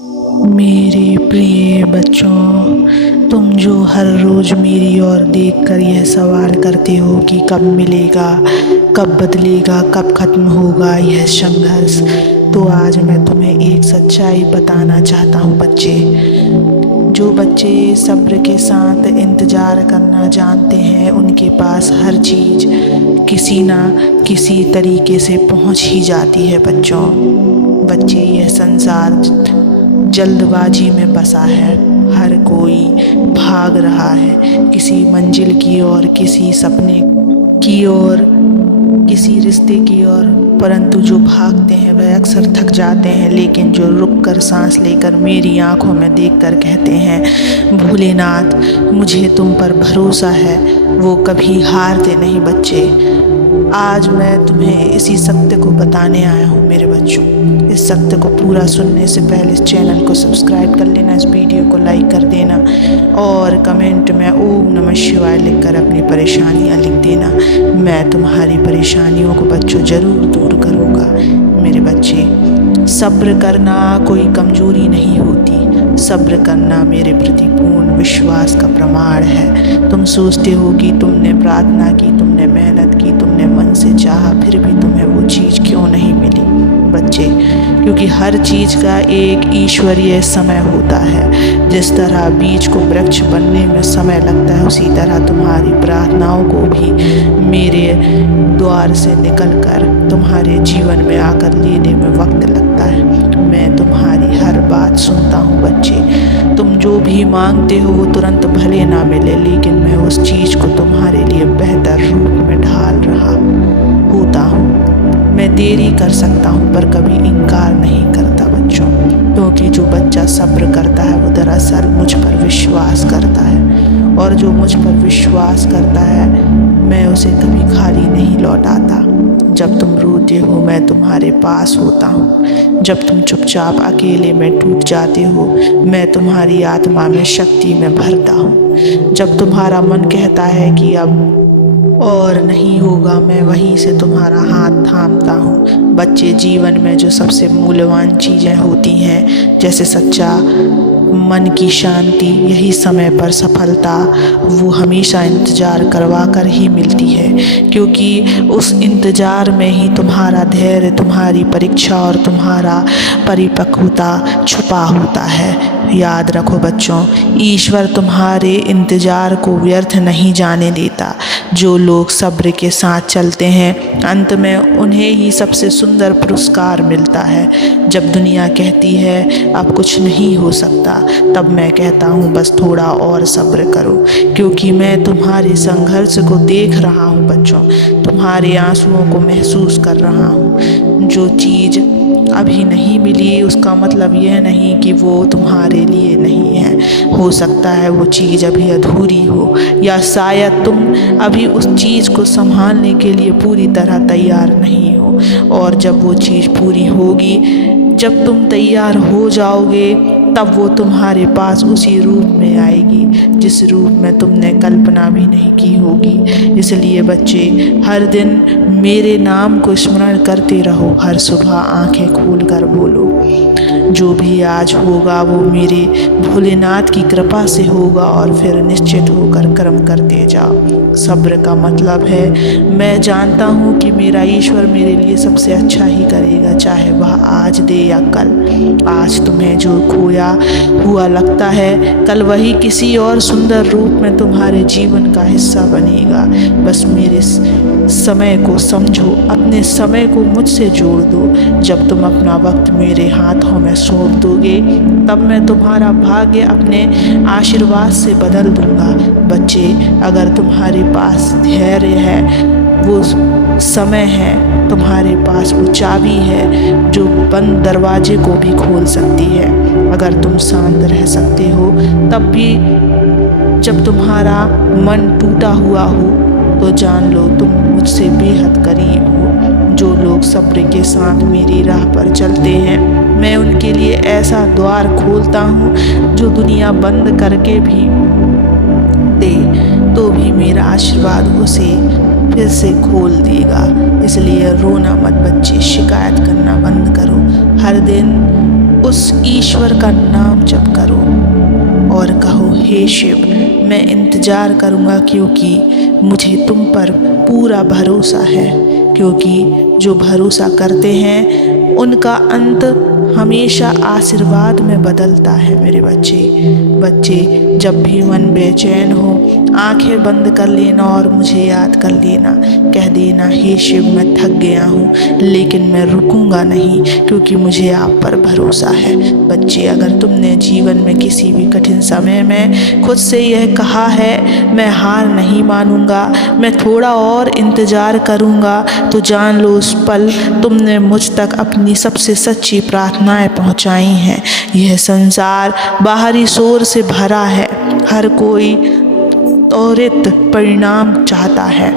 मेरे प्रिय बच्चों, तुम जो हर रोज़ मेरी ओर देखकर यह सवाल करते हो कि कब मिलेगा, कब बदलेगा, कब ख़त्म होगा यह संघर्ष, तो आज मैं तुम्हें एक सच्चाई बताना चाहता हूँ बच्चे। जो बच्चे सब्र के साथ इंतज़ार करना जानते हैं, उनके पास हर चीज़ किसी ना किसी तरीके से पहुँच ही जाती है बच्चों। बच्चे, यह संसार जल्दबाजी में बसा है। हर कोई भाग रहा है किसी मंजिल की ओर, किसी सपने की ओर, किसी रिश्ते की ओर, परंतु जो भागते हैं वह अक्सर थक जाते हैं, लेकिन जो रुककर सांस लेकर मेरी आंखों में देखकर कहते हैं भोलेनाथ मुझे तुम पर भरोसा है, वो कभी हारते नहीं बच्चे। आज मैं तुम्हें इसी सत्य को बताने आया हूँ मेरे बच्चों। इस सत्य को पूरा सुनने से पहले इस चैनल को सब्सक्राइब कर लेना, इस वीडियो को लाइक कर देना और कमेंट में ओम नमः शिवाय लिखकर अपनी परेशानियाँ लिख देना। मैं तुम्हारी परेशानियों को बच्चों ज़रूर दूर करूँगा। मेरे बच्चे, सब्र करना कोई कमज़ोरी नहीं होती। सब्र करना मेरे प्रति पूर्ण विश्वास का प्रमाण है। तुम सोचते हो कि तुमने प्रार्थना की, तुमने मेहनत की, तुमने मन से चाहा, फिर भी तुम्हें वो चीज़ क्यों नहीं मिली बच्चे? क्योंकि हर चीज़ का एक ईश्वरीय समय होता है। जिस तरह बीज को वृक्ष बनने में समय लगता है, उसी तरह तुम्हारी प्रार्थनाओं को भी मेरे द्वार से निकलकर तुम्हारे जीवन में आकर लेने में वक्त लगता है। मैं तुम्हारी हर बात सुनता हूँ बच्चे। तुम जो भी मांगते हो वो तुरंत भले ना मिले, लेकिन मैं उस चीज़ को तुम्हारे लिए बेहतर रूप में ढाल रहा होता हूँ। मैं देरी कर सकता हूँ पर कभी इनकार नहीं करता बच्चों, क्योंकि जो बच्चा सब्र करता है वो दरअसल मुझ पर विश्वास करता है, और जो मुझ पर विश्वास करता है मैं उसे कभी खाली नहीं लौटाता। जब तुम रोते हो मैं तुम्हारे पास होता हूँ। जब तुम चुपचाप अकेले में टूट जाते हो मैं तुम्हारी आत्मा में शक्ति में भरता हूँ। जब तुम्हारा मन कहता है कि अब और नहीं होगा, मैं वहीं से तुम्हारा हाथ थामता हूँ। बच्चे, जीवन में जो सबसे मूल्यवान चीज़ें होती हैं, जैसे सच्चा मन की शांति, यही समय पर सफलता, वो हमेशा इंतज़ार करवा कर ही मिलती है, क्योंकि उस इंतज़ार में ही तुम्हारा धैर्य, तुम्हारी परीक्षा और तुम्हारा परिपक्वता छुपा होता है। याद रखो बच्चों, ईश्वर तुम्हारे इंतज़ार को व्यर्थ नहीं जाने देता। जो लोग सब्र के साथ चलते हैं अंत में उन्हें ही सबसे सुंदर पुरस्कार मिलता है। जब दुनिया कहती है अब कुछ नहीं हो सकता, तब मैं कहता हूँ बस थोड़ा और सब्र करो, क्योंकि मैं तुम्हारे संघर्ष को देख रहा हूँ बच्चों, तुम्हारे आंसुओं को महसूस कर रहा हूँ। जो चीज़ अभी नहीं मिली उसका मतलब यह नहीं कि वो तुम्हारे लिए नहीं है। हो सकता है वो चीज़ अभी अधूरी हो, या शायद तुम अभी उस चीज़ को संभालने के लिए पूरी तरह तैयार नहीं हो। और जब वो चीज़ पूरी होगी, जब तुम तैयार हो जाओगे, तब वो तुम्हारे पास उसी रूप में आएगी जिस रूप में तुमने कल्पना भी नहीं की होगी। इसलिए बच्चे, हर दिन मेरे नाम को स्मरण करते रहो, हर सुबह आंखें खोलकर बोलो जो भी आज होगा वो मेरे भोलेनाथ की कृपा से होगा, और फिर निश्चित होकर कर्म करते जाओ। सब्र का मतलब है मैं जानता हूँ कि मेरा ईश्वर मेरे लिए सबसे अच्छा ही करेगा, चाहे वह आज दे या कल। आज तुम्हें जो खोया हुआ लगता है, कल वही किसी और सुंदर रूप में तुम्हारे जीवन का हिस्सा बनेगा। बस मेरे समय को समझो, अपने समय को मुझसे जोड़ दो। जब तुम अपना वक्त मेरे हाथों में सौंप दोगे, तब मैं तुम्हारा भाग्य अपने आशीर्वाद से बदल दूंगा। बच्चे, अगर तुम्हारे पास धैर्य है, वो समय है, तुम्हारे पास वो चाबी है जो बंद दरवाजे को भी खोल सकती है। अगर तुम शांत रह सकते हो तब भी जब तुम्हारा मन टूटा हुआ हो, तो जान लो तुम मुझसे बेहद करीब हो। जो लोग सब्र के साथ मेरी राह पर चलते हैं, मैं उनके लिए ऐसा द्वार खोलता हूँ जो दुनिया बंद करके भी दे तो भी मेरा आशीर्वाद उसे फिर से खोल देगा। इसलिए रोना मत बच्चे, शिकायत करना बंद करो। हर दिन उस ईश्वर का नाम जप करो और कहो, हे शिव, मैं इंतज़ार करूँगा क्योंकि मुझे तुम पर पूरा भरोसा है। क्योंकि जो भरोसा करते हैं उनका अंत हमेशा आशीर्वाद में बदलता है। मेरे बच्चे जब भी मन बेचैन हो, आंखें बंद कर लेना और मुझे याद कर लेना। कह देना, हे शिव, मैं थक गया हूँ लेकिन मैं रुकूंगा नहीं क्योंकि मुझे आप पर भरोसा है। बच्चे, अगर तुमने जीवन में किसी भी कठिन समय में खुद से यह कहा है, मैं हार नहीं मानूंगा, मैं थोड़ा और इंतज़ार करूंगा, तो जान लो उस पल तुमने मुझ तक अपनी सबसे सच्ची प्रार्थनाएं पहुंचाई हैं। यह संसार बाहरी शोर से भरा है। हर कोई त्वरित परिणाम चाहता है।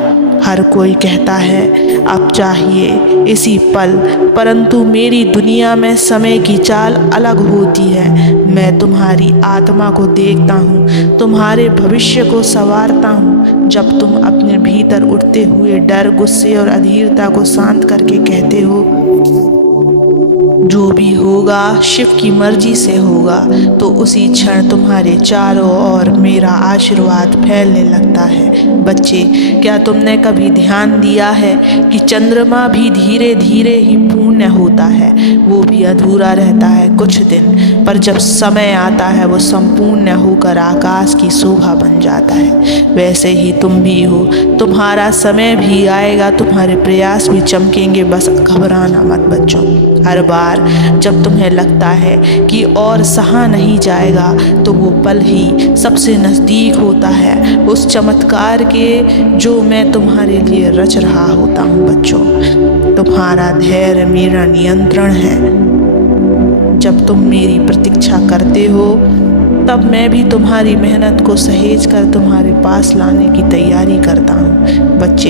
हर कोई कहता है अब चाहिए इसी पल, परंतु मेरी दुनिया में समय की चाल अलग होती है। मैं तुम्हारी आत्मा को देखता हूँ, तुम्हारे भविष्य को संवारता हूँ। जब तुम अपने भीतर उठते हुए डर, गुस्से और अधीरता को शांत करके कहते हो, जो भी होगा शिव की मर्जी से होगा, तो उसी क्षण तुम्हारे चारों ओर मेरा आशीर्वाद फैलने लगता है। बच्चे, क्या तुमने कभी ध्यान दिया है कि चंद्रमा भी धीरे धीरे ही पूर्ण होता है? वो भी अधूरा रहता है कुछ दिन, पर जब समय आता है वो संपूर्ण होकर आकाश की शोभा बन जाता है। वैसे ही तुम भी हो, तुम्हारा समय भी आएगा, तुम्हारे प्रयास भी चमकेंगे। बस घबराना मत बच्चों। हर बार जब तुम्हें लगता है कि और सहा नहीं जाएगा, तो वो पल ही सबसे नज़दीक होता है उस चमत्कार के जो मैं तुम्हारे लिए रच रहा होता हूँ। बच्चों, तुम्हारा धैर्य मेरा नियंत्रण है। जब तुम मेरी प्रतीक्षा करते हो, तब मैं भी तुम्हारी मेहनत को सहेज कर तुम्हारे पास लाने की तैयारी करता हूँ। बच्चे,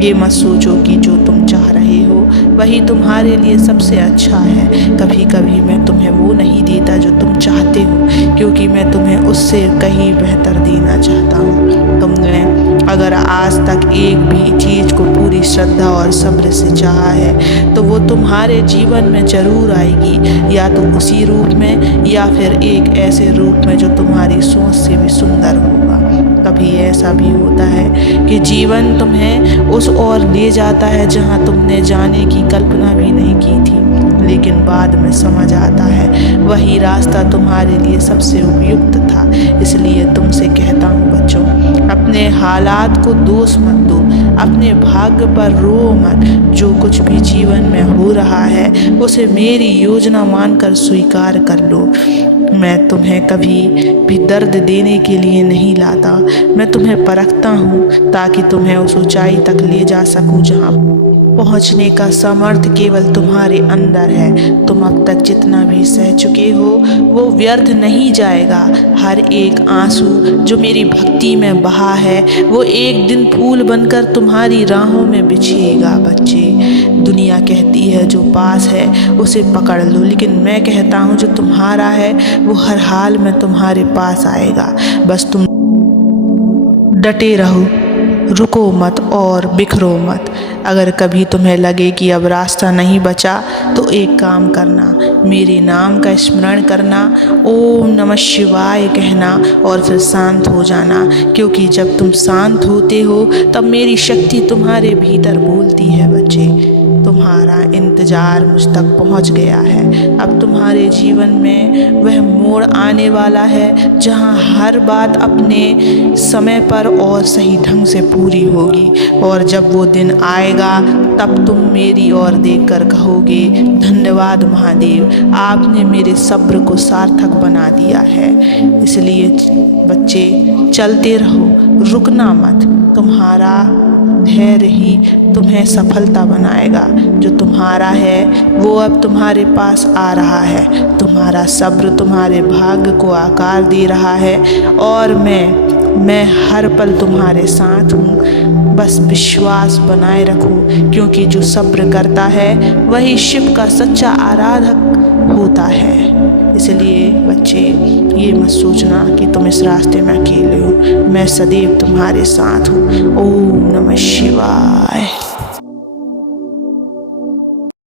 ये मत सोचो कि जो तुम चाह रहे हो वही तुम्हारे लिए सबसे अच्छा है। कभी कभी मैं तुम्हें वो नहीं देता जो तुम चाहते हो, क्योंकि मैं तुम्हें उससे कहीं बेहतर देना चाहता हूँ। तुमने अगर आज तक एक भी चीज़ को पूरी श्रद्धा और सब्र से चाहा है, तो वो तुम्हारे जीवन में ज़रूर आएगी, या तो उसी रूप में या फिर एक ऐसे रूप में जो तुम्हारी सोच से भी सुंदर होगा। कभी ऐसा भी होता है कि जीवन तुम्हें उस ओर ले जाता है जहां तुमने जाने की कल्पना भी नहीं की थी, लेकिन बाद में समझ आता है वही रास्ता तुम्हारे लिए सबसे उपयुक्त था। इसलिए तुमसे कहता हूँ बच्चों, अपने हालात को दोष मत दो, अपने भाग्य पर रो मत। जो कुछ भी जीवन में हो रहा है उसे मेरी योजना मानकर स्वीकार कर लो। मैं तुम्हें कभी भी दर्द देने के लिए नहीं लाता, मैं तुम्हें परखता हूँ ताकि तुम्हें उस ऊंचाई तक ले जा सकूँ जहाँ पहुँचने का सामर्थ्य केवल तुम्हारे अंदर है। तुम अब तक जितना भी सह चुके हो वो व्यर्थ नहीं जाएगा। हर एक आंसू जो मेरी भक्ति में बहा है वो एक दिन फूल बनकर तुम्हारी राहों में बिछेगा। बच्चे, दुनिया कहती है जो पास है उसे पकड़ लो, लेकिन मैं कहता हूँ जो तुम्हारा है वो हर हाल में तुम्हारे पास आएगा। बस तुम डटे रहो, रुको मत और बिखरो मत। अगर कभी तुम्हें लगे कि अब रास्ता नहीं बचा, तो एक काम करना, मेरे नाम का स्मरण करना, ओम नमः शिवाय कहना और फिर शांत हो जाना। क्योंकि जब तुम शांत होते हो तब मेरी शक्ति तुम्हारे भीतर बोलती है। बच्चे, तुम्हारा इंतज़ार मुझ तक पहुंच गया है। अब तुम्हारे जीवन में वह मोड़ आने वाला है जहां हर बात अपने समय पर और सही ढंग से पूरी होगी। और जब वो दिन आएगा तब तुम मेरी ओर देखकर कहोगे, धन्यवाद महादेव, आपने मेरे सब्र को सार्थक बना दिया है। इसलिए बच्चे, चलते रहो, रुकना मत। तुम्हारा धैर्य ही तुम्हें सफलता बनाएगा। जो तुम्हारा है वो अब तुम्हारे पास आ रहा है। तुम्हारा सब्र तुम्हारे भाग्य को आकार दे रहा है और मैं हर पल तुम्हारे साथ हूँ। बस विश्वास बनाए रखो, क्योंकि जो सब्र करता है वही शिव का सच्चा आराधक होता है। इसलिए बच्चे, ये मत सोचना कि तुम इस रास्ते में अकेले हो। मैं सदैव तुम्हारे साथ हूँ। ओम नमः शिवाय।